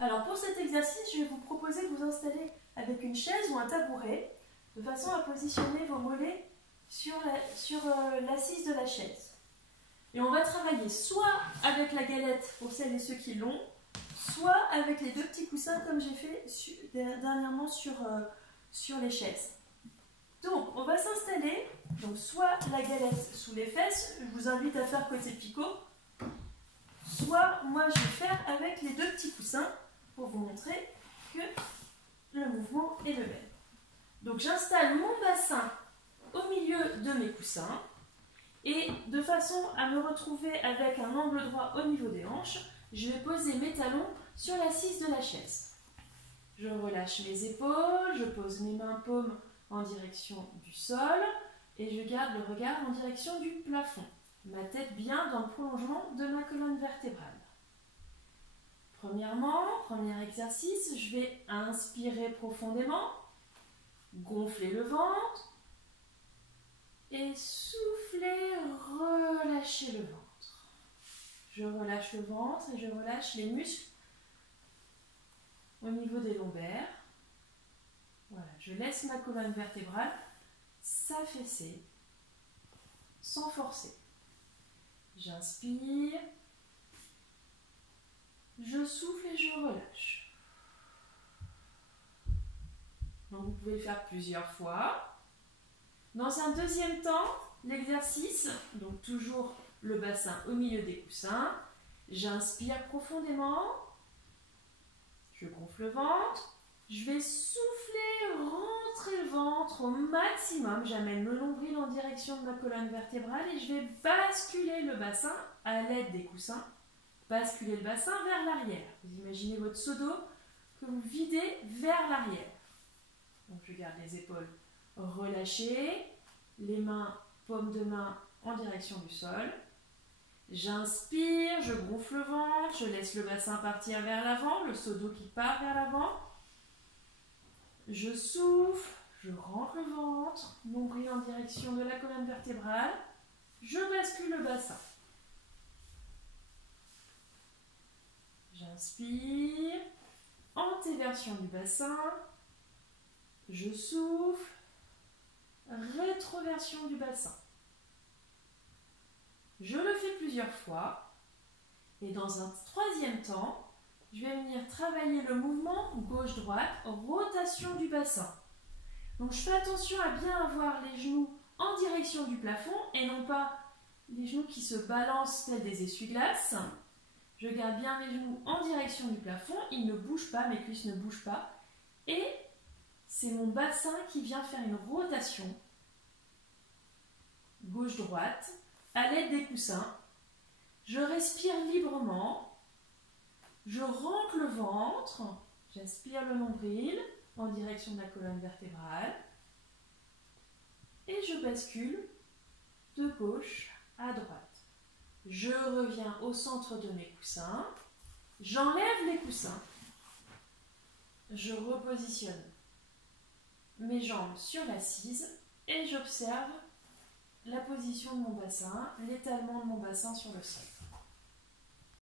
Alors pour cet exercice, je vais vous proposer de vous installer avec une chaise ou un tabouret de façon à positionner vos mollets sur l'assise de la chaise. Et on va travailler soit avec la galette pour celles et ceux qui l'ont, soit avec les deux petits coussins comme j'ai fait dernièrement sur les chaises. Donc on va s'installer, donc soit la galette sous les fesses, je vous invite à faire côté picot, soit moi je vais faire avec les deux petits coussins pour vous montrer que le mouvement est le même. Donc j'installe mon bassin au milieu de mes coussins et de façon à me retrouver avec un angle droit au niveau des hanches, je vais poser mes talons sur l'assise de la chaise. Je relâche mes épaules, je pose mes mains paumes en direction du sol et je garde le regard en direction du plafond. Ma tête bien dans le prolongement de ma colonne vertébrale. Premièrement, premier exercice, je vais inspirer profondément, gonfler le ventre et souffler, relâcher le ventre. Je relâche le ventre et je relâche les muscles au niveau des lombaires. Voilà, je laisse ma colonne vertébrale s'affaisser sans forcer. J'inspire, je souffle et je relâche. Donc vous pouvez le faire plusieurs fois. Dans un deuxième temps, l'exercice, donc toujours le bassin au milieu des coussins. J'inspire profondément, je gonfle le ventre, je vais souffler, rentrer le ventre au maximum. J'amène le nombril en direction de ma colonne vertébrale et je vais basculer le bassin à l'aide des coussins. Basculer le bassin vers l'arrière. Vous imaginez votre seau d'eau que vous videz vers l'arrière. Donc je garde les épaules relâchées, les mains, paumes de main en direction du sol. J'inspire, je gonfle le ventre, je laisse le bassin partir vers l'avant, le seau d'eau qui part vers l'avant. Je souffle, je rentre le ventre, nombril en direction de la colonne vertébrale. Je bascule le bassin. J'inspire, antéversion du bassin, je souffle, rétroversion du bassin. Je le fais plusieurs fois et dans un troisième temps, je vais venir travailler le mouvement gauche-droite, rotation du bassin. Donc je fais attention à bien avoir les genoux en direction du plafond et non pas les genoux qui se balancent tels des essuie-glaces. Je garde bien mes genoux en direction du plafond, ils ne bougent pas, mes cuisses ne bougent pas. Et c'est mon bassin qui vient faire une rotation gauche-droite à l'aide des coussins. Je respire librement, je rentre le ventre, j'aspire le nombril en direction de la colonne vertébrale et je bascule de gauche à droite. Je reviens au centre de mes coussins, j'enlève les coussins, je repositionne mes jambes sur l'assise et j'observe la position de mon bassin, l'étalement de mon bassin sur le sol.